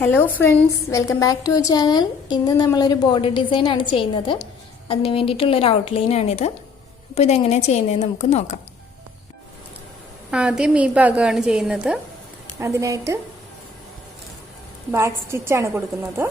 Hello friends, welcome back to our channel. ഇന്ന് നമ്മൾ ഒരു ബോർഡർ ഡിസൈൻ ആണ് ചെയ്യുന്നത്. അതിനു വേണ്ടിയിട്ടുള്ള ഒരു ഔട്ട്ലൈൻ ആണ് ഇത്. അപ്പോൾ ഇത് എങ്ങനെ ചെയ്യുന്നതെന്ന് നമുക്ക് നോക്കാം. ആദ്യം ഈ ഭാഗമാണ് ചെയ്യുന്നത്. അതിനായിട്ട് ബാക്ക് സ്റ്റിച്ച് ആണ് കൊടുക്കുന്നത്.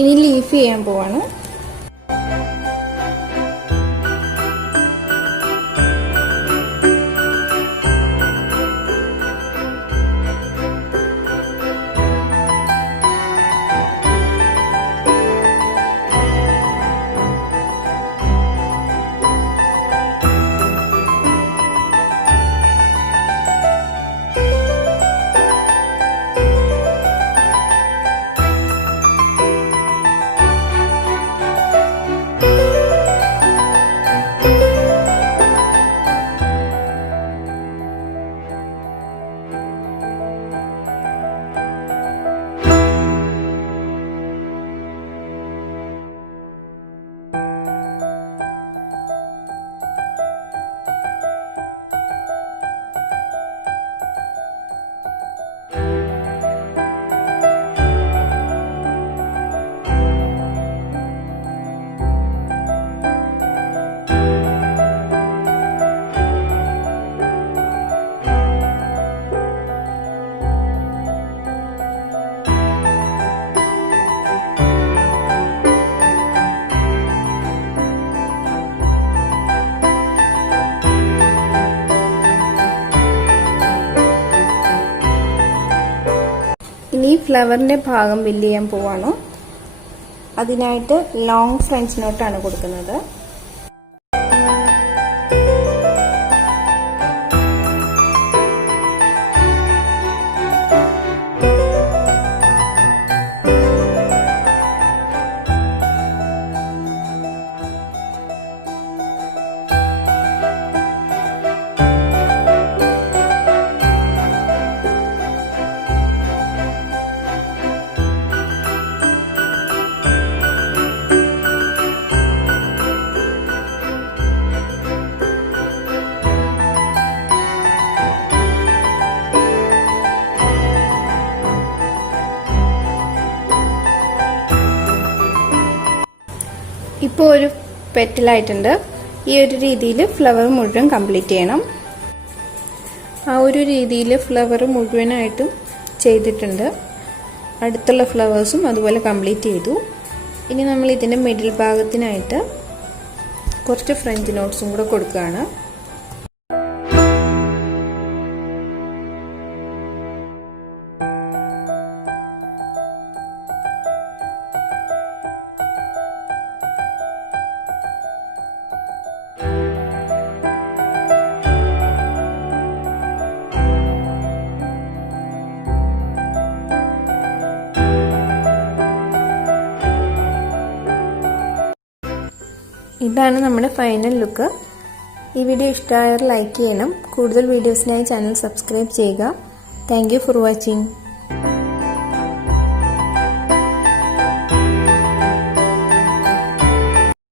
ഇനി ലീഫ് ചെയ്യാൻ പോവാണ്. ഇനി ഫ്ലവറിന്റെ ഭാഗം ഫില്ല് ചെയ്യാൻ പോവാണ്. അതിനായിട്ട് ലോങ് ഫ്രഞ്ച് നോട്ടാണ് കൊടുക്കുന്നത്. ഇപ്പോൾ ഒരു പെറ്റലായിട്ടുണ്ട്. ഈ ഒരു രീതിയിൽ ഫ്ലവർ മുഴുവൻ കംപ്ലീറ്റ് ചെയ്യണം. ആ ഒരു രീതിയിൽ ഫ്ലവർ മുഴുവനായിട്ടും ചെയ്തിട്ടുണ്ട്. അടുത്തുള്ള ഫ്ലവേഴ്സും അതുപോലെ കംപ്ലീറ്റ് ചെയ്തു. ഇനി നമ്മൾ ഇതിൻ്റെ മിഡിൽ ഭാഗത്തിനായിട്ട് കുറച്ച് ഫ്രഞ്ച് നോട്ട്സും കൂടെ കൊടുക്കുകയാണ്. ഇതാണ് നമ്മുടെ ഫൈനൽ ലുക്ക്. ഈ വീഡിയോ ഇഷ്ടമായാൽ ലൈക്ക് ചെയ്യണം. കൂടുതൽ വീഡിയോസിനായി ചാനൽ സബ്സ്ക്രൈബ് ചെയ്യുക. Thank you for watching.